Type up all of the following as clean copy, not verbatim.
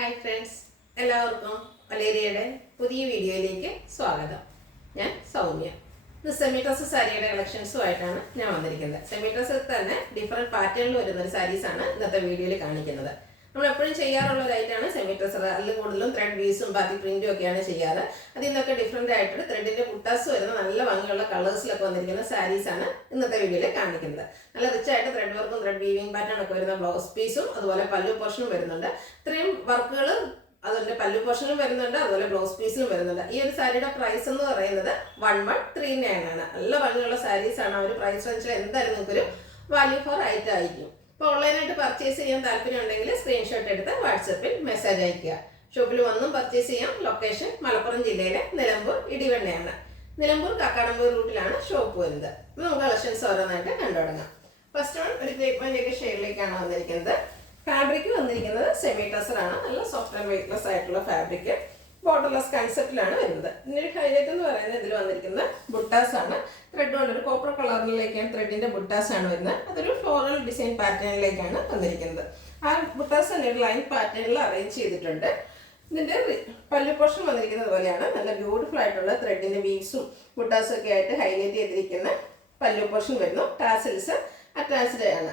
Hi friends, എല്ലാവർക്കും വലേറിയയുടെ പുതിയ വീഡിയോയിലേക്ക് സ്വാഗതം. ഞാൻ സൗമ്യ. ഇത് സെമി ഡ്രസ് സാരിയുടെ കളക്ഷൻസുമായിട്ടാണ് ഞാൻ വന്നിരിക്കുന്നത്. സെമി ഡ്രസ്സിൽ തന്നെ ഡിഫറെൻറ്റ് പാറ്റേണിൽ വരുന്ന ഒരു സാരീസാണ് ഇന്നത്തെ വീഡിയോയിൽ കാണിക്കുന്നത്. നമ്മൾ എപ്പോഴും ചെയ്യാറുള്ള ഒരു ഐറ്റമാണ് സെമി ഡ്രസ്. അതിൽ കൂടുതലും ത്രെഡ് വീസും ബാത്തി പ്രിന്റും ഒക്കെയാണ് ചെയ്യാറ്. അതിൽ നിന്നൊക്കെ ഡിഫറെൻ്റ് ആയിട്ട് ത്രെഡിൻ്റെ ബുട്ടാസ് വരുന്ന നല്ല ഭംഗിയുള്ള കളേഴ്സിലൊക്കെ വന്നിരിക്കുന്ന സാരീസാണ് ഇന്നത്തെ വീഡിയോയിൽ കാണിക്കുന്നത്. നല്ല റിച്ച് ആയിട്ട് ത്രെഡ് വർക്കും ത്രെഡ് വീവിംഗ് പാറ്റേൺ ഒക്കെ വരുന്ന ബ്ലൗസ് പീസും അതുപോലെ പല്ലു പോർഷനും വരുന്നുണ്ട്. ഇത്രയും വർക്കുകൾ അതിൻ്റെ പല്ലു പോർഷനും വരുന്നുണ്ട്, അതുപോലെ ബ്ലൗസ് പീസിലും വരുന്നുണ്ട്. ഈ ഒരു സാരിയുടെ പ്രൈസ് എന്ന് പറയുന്നത് 1139 ആണ്. നല്ല ഭംഗിയുള്ള സാരീസാണ്. ആ ഒരു പ്രൈസ് വെച്ചാൽ എന്തായാലും നിങ്ങൾക്കൊരു വാല്യൂ ഫോർ ഐറ്റം ആയിരിക്കും. ഇപ്പോൾ ഓൺലൈനായിട്ട് പർച്ചേസ് ചെയ്യാൻ താല്പര്യം ഉണ്ടെങ്കിൽ സ്ക്രീൻഷോട്ട് എടുത്ത് വാട്സപ്പിൽ മെസ്സേജ് അയയ്ക്കുക. ഷോപ്പിൽ വന്നും പർച്ചേസ് ചെയ്യാം. ലൊക്കേഷൻ മലപ്പുറം ജില്ലയിലെ നിലമ്പൂർ ഇടിവണ്ണയാണ്. നിലമ്പൂർ കാക്കാടമ്പൂർ റൂട്ടിലാണ് ഷോപ്പ് വരുന്നത്. അപ്പോൾ നമുക്ക് കളക്ഷൻസ് ഓരോന്നായിട്ട് കണ്ടു തുടങ്ങാം. ഫസ്റ്റ് വൺ ഒരു ഗ്രേപ്പ് ഷെയ്ഡിലേക്കാണ് വന്നിരിക്കുന്നത്. ഫാബ്രിക് വന്നിരിക്കുന്നത് സെമി ടസറാണ്. നല്ല സോഫ്റ്റ് ആൻഡ് വെയ്റ്റ്ലെസ് ആയിട്ടുള്ള ഫാബ്രിക്. ബോർഡർലെസ് കൺസെപ്റ്റിലാണ് വരുന്നത്. ഇതിൻ്റെ ഒരു ഹൈലൈറ്റ് എന്ന് പറയുന്നത് ഇതിൽ വന്നിരിക്കുന്ന ബുട്ടാസ് ആണ്. ത്രെഡ് കൊണ്ട് ഒരു കോപ്പർ കളറിലേക്കാണ് ത്രെഡിൻ്റെ ബുട്ടാസ് ആണ് വരുന്നത്. അതൊരു ഫ്ലോറൽ ഡിസൈൻ പാറ്റേണിലേക്കാണ് വന്നിരിക്കുന്നത്. ആ ബുട്ടാസ് തന്നെ ഒരു ലൈൻ പാറ്റേണിൽ അറേഞ്ച് ചെയ്തിട്ടുണ്ട്. ഇതിൻ്റെ പല്ലു പോർഷൻ വന്നിരിക്കുന്നത് പോലെയാണ്. നല്ല ബ്യൂട്ടിഫുൾ ആയിട്ടുള്ള ത്രെഡിൻ്റെ വീവ്സും ബുട്ടാസും ഒക്കെ ആയിട്ട് ഹൈലൈറ്റ് ചെയ്തിരിക്കുന്ന പല്ലു പോർഷൻ വരുന്നു. ടാസിൽസ് അറ്റാച്ച്ഡ് ആണ്.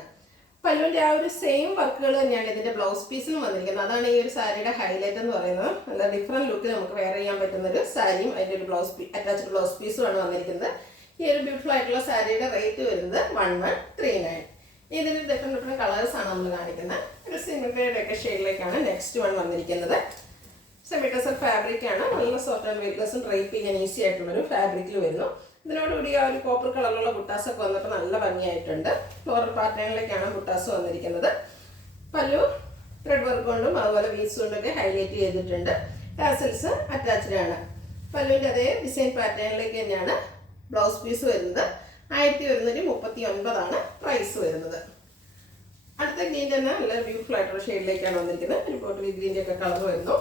പല്ലുവിൻ്റെ ആ ഒരു സെയിം വർക്കുകൾ തന്നെയാണ് ഇതിൻ്റെ ബ്ലൗസ് പീസിലും വന്നിരിക്കുന്നത്. അതാണ് ഈ ഒരു സാരിയുടെ ഹൈലൈറ്റ് എന്ന് പറയുന്നത്. നല്ല ഡിഫറെൻറ്റ് ലുക്കിൽ നമുക്ക് വെയർ ചെയ്യാൻ പറ്റുന്ന ഒരു സാരിയും അതിൻ്റെ ഒരു അറ്റാച്ച്ഡ് ബ്ലൗസ് പീസുമാണ് വന്നിരിക്കുന്നത്. ഈ ഒരു ബ്യൂട്ടിഫുൾ ആയിട്ടുള്ള സാരിയുടെ റേറ്റ് വരുന്നത് 1139. ഇതിന് ഡിഫറെൻറ്റ് കളേഴ്സാണ് നമ്മൾ കാണിക്കുന്നത്. ഒരു സിമിലറുടെ ഒക്കെ ഷെയ്ഡിലേക്കാണ് നെക്സ്റ്റ് വൺ വന്നിരിക്കുന്നത്. സെമി ടസർ ഫാബ്രിക്കാണ്. നല്ല സോഫ്റ്റ് ആൻഡ് വെയ്റ്റ്ലെസ്സും ഡ്രൈപ്പ് ചെയ്യാൻ ഈസി ആയിട്ടുള്ളൊരു ഫാബ്രിക്കിൽ വരുന്നു. ഇതിനോടുകൂടി ആ ഒരു കോപ്പർ കളറിലുള്ള ബുട്ടാസൊക്കെ വന്നപ്പോൾ നല്ല ഭംഗിയായിട്ടുണ്ട്. ഫ്ലോറൽ പാറ്റേണിലേക്കാണ് ബുട്ടാസ് വന്നിരിക്കുന്നത്. പല്ലു ത്രെഡ് വർക്ക് കൊണ്ടും അതുപോലെ വീസ് കൊണ്ടൊക്കെ ഹൈലൈറ്റ് ചെയ്തിട്ടുണ്ട്. ടാസൽസ് അറ്റാച്ച്ഡ് ആണ്. പല്ലുവിൻ്റെ അതേ ഡിസൈൻ പാറ്റേണിലേക്ക് തന്നെയാണ് ബ്ലൗസ് പീസ് വരുന്നത്. 1139 പ്രൈസ് വരുന്നത്. അടുത്ത ഗ്രീൻ തന്നെ നല്ല ബ്യൂട്ടിഫുൾ ആയിട്ടുള്ള ഷെയ്ഡിലേക്കാണ് വന്നിരിക്കുന്നത്. ഒരു ബോട്ടിൽ ഗ്രീൻ്റെ ഒക്കെ കളർ വരുന്നു.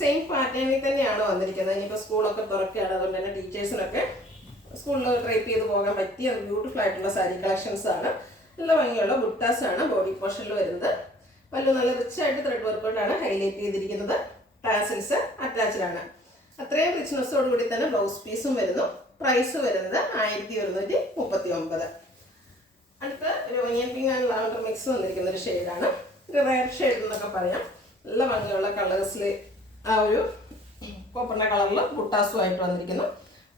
സെയിം പാറ്റേണിൽ തന്നെയാണ് വന്നിരിക്കുന്നത്. ഇനിയിപ്പോൾ സ്കൂളൊക്കെ തുറക്കുകയാണ്. അതുകൊണ്ട് തന്നെ ടീച്ചേഴ്സിനൊക്കെ സ്കൂളിൽ ഡ്രൈപ്പ് ചെയ്ത് പോകാൻ പറ്റിയ ബ്യൂട്ടിഫുൾ ആയിട്ടുള്ള സാരി കളക്ഷൻസ് ആണ്. നല്ല ഭംഗിയുള്ള ബുട്ടാസ് ആണ് ബോഡി പോർഷനിൽ വരുന്നത്. പല്ലു നല്ല റിച്ച് ആയിട്ട് ത്രെഡ് വർക്ക് കൊണ്ടാണ് ഹൈലൈറ്റ് ചെയ്തിരിക്കുന്നത്. ടാസിൽസ് അറ്റാച്ച്ഡ് ആണ്. അത്രയും റിച്ച്നെസ്സോട് കൂടി തന്നെ ബ്ലൗസ് പീസും വരുന്നു. പ്രൈസ് വരുന്നത് 1139. അടുത്ത ഒരു onion pink and lavender mix വന്നിരിക്കുന്ന ഒരു ഷെയ്ഡാണ്. ഒരു റെയർ ഷെയ്ഡ് എന്നൊക്കെ പറയാം. നല്ല ഭംഗിയുള്ള കളേഴ്സിൽ ആ ഒരു കോപ്പറിൻ്റെ കളറിൽ ബുട്ടാസുമായിട്ട് വന്നിരിക്കുന്നു.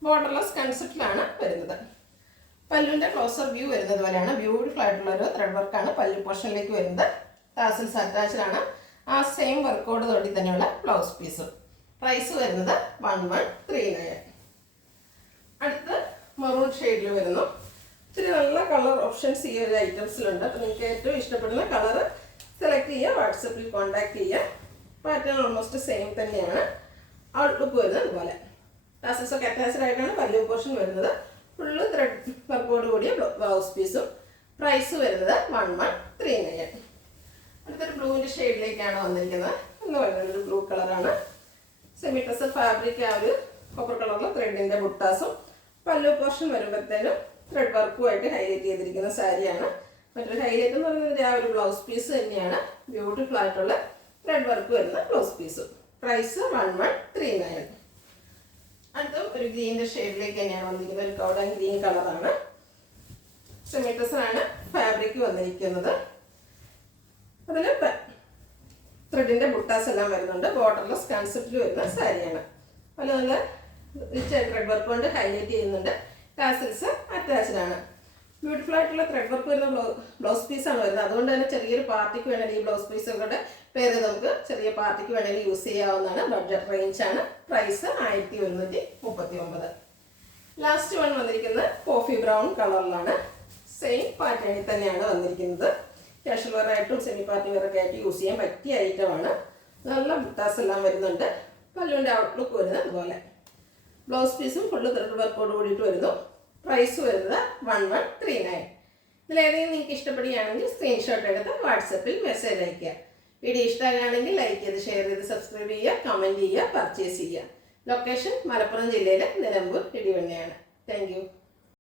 ബോർഡർലെസ് കൺസെപ്റ്റിലാണ് വരുന്നത്. പല്ലുവിൻ്റെ ക്ലോസർ വ്യൂ വരുന്നത് പോലെയാണ്. ബ്യൂട്ടിഫുൾ ആയിട്ടുള്ള ഒരു ത്രെഡ് വർക്കാണ് പല്ലു പോർഷനിലേക്ക് വരുന്നത്. ടാസിൽസ് അറ്റാച്ച്ഡ് ആണ്. ആ സെയിം വർക്കോട് തൊട്ടി തന്നെയുള്ള ബ്ലൗസ് പീസ്. പ്രൈസ് വരുന്നത് 1139. അടുത്ത് മറൂൺ ഷെയ്ഡിൽ വരുന്നു. ഇത്തിരി നല്ല കളർ ഓപ്ഷൻസ് ഈ ഒരു ഐറ്റംസിലുണ്ട്. അപ്പോൾ നിങ്ങൾക്ക് ഏറ്റവും ഇഷ്ടപ്പെടുന്ന കളർ സെലക്ട് ചെയ്യുക. വാട്സപ്പിൽ കോൺടാക്ട് ചെയ്യുക. പാറ്റേൺ ഓൾമോസ്റ്റ് സെയിം തന്നെയാണ്. ഔട്ട്ലുക്ക് വരുന്നത് അതുപോലെ. ടാസൽസ് ഒക്കെ അറ്റാച്ച്ഡ് ആയിട്ടാണ് പല്ലു പോർഷൻ വരുന്നത്. ഫുള്ള് ത്രെഡ് വർക്കോട് കൂടിയ ബ്ലൗസ് പീസും. പ്രൈസ് വരുന്നത് 1139. അടുത്തൊരു ബ്ലൂവിൻ്റെ ഷെയ്ഡിലേക്കാണ് വന്നിരിക്കുന്നത്. എന്ന് പറയുന്നത് ഒരു ബ്ലൂ കളറാണ്. സെമി ടസർ ഫാബ്രിക് ആ ഒരു കോപ്പർ കളറിൽ ത്രെഡിൻ്റെ ബുട്ടാസും പല്ലു പോർഷൻ വരുമ്പോഴത്തേനും ത്രെഡ് വർക്കുമായിട്ട് ഹൈലൈറ്റ് ചെയ്തിരിക്കുന്ന സാരിയാണ്. മറ്റൊരു ഹൈലൈറ്റ് എന്ന് പറയുന്നത് ആ ഒരു ബ്ലൗസ് പീസ് തന്നെയാണ്. ബ്യൂട്ടിഫുൾ ആയിട്ടുള്ള ത്രെഡ് വർക്ക് വരുന്ന ബ്ലൗസ് പീസും. പ്രൈസ് 1139. അടുത്ത ഒരു ഗ്രീൻ്റെ ഷെയ്ഡിലേക്ക് തന്നെയാണ് വന്നിരിക്കുന്നത്. ഒരു കൗഡൻ ഗ്രീൻ കളറാണ്. സെമി ടസറാണ് ഫാബ്രിക് വന്നിരിക്കുന്നത്. അതിൽ ത്രെഡിൻ്റെ ബുട്ടാസ് എല്ലാം വരുന്നുണ്ട്. ബോർഡർലെസ് കൺസെപ്റ്റിൽ വരുന്ന സാരിയാണ്. അതുപോലെ നല്ല റിച്ച് ത്രെഡ് വർക്ക് കൊണ്ട് ഹൈലൈറ്റ് ചെയ്യുന്നുണ്ട്. ടാസിൽസ് അറ്റാച്ച്ഡ് ആണ്. ബ്യൂട്ടിഫുൾ ആയിട്ടുള്ള ത്രെഡ് വർക്ക് വരുന്ന ബ്ലൗസ് പീസാണ് വരുന്നത്. അതുകൊണ്ട് തന്നെ ചെറിയൊരു പാർട്ടിക്ക് വേണമെങ്കിൽ ഈ ബ്ലൗസ് പീസുകളുടെ പേര് നമുക്ക് ചെറിയ പാർട്ടിക്ക് വേണമെങ്കിൽ യൂസ് ചെയ്യാവുന്നതാണ്. ബഡ്ജറ്റ് റേഞ്ചാണ്. പ്രൈസ് 1139. ലാസ്റ്റ് വൺ വന്നിരിക്കുന്നത് കോഫി ബ്രൗൺ കളറിലാണ്. സെയിം പാറ്റേണിൽ തന്നെയാണ് വന്നിരിക്കുന്നത്. കാഷ്വൽ വെയർ ആയിട്ടും സെമി പാർട്ടി വെയർ ഒക്കെ ആയിട്ട് യൂസ് ചെയ്യാൻ പറ്റിയ ഐറ്റമാണ്. നല്ല ബുട്ടാസ് എല്ലാം വരുന്നുണ്ട്. പല്ലുവിൻ്റെ ഔട്ട്ലുക്ക് വരുന്നത് അതുപോലെ. ബ്ലൗസ് പീസും ഫുള്ള് ത്രെഡ് വർക്കോട് കൂടിയിട്ട് വരുന്നു. പ്രൈസ് വരുന്നത് 1139. ഇതിലേതെങ്കിലും നിങ്ങൾക്ക് ഇഷ്ടപ്പെടുകയാണെങ്കിൽ സ്ക്രീൻഷോട്ട് എടുത്ത് വാട്സപ്പിൽ മെസ്സേജ് അയയ്ക്കുക. വീഡിയോ ഇഷ്ടമാണെങ്കിൽ ലൈക്ക് ചെയ്ത് ഷെയർ ചെയ്ത് സബ്സ്ക്രൈബ് ചെയ്യുക, കമൻറ്റ് ചെയ്യുക, പർച്ചേസ് ചെയ്യുക. ലൊക്കേഷൻ മലപ്പുറം ജില്ലയിലെ നിലമ്പൂർ ഇടിവണ്ണയാണ്. Thank you.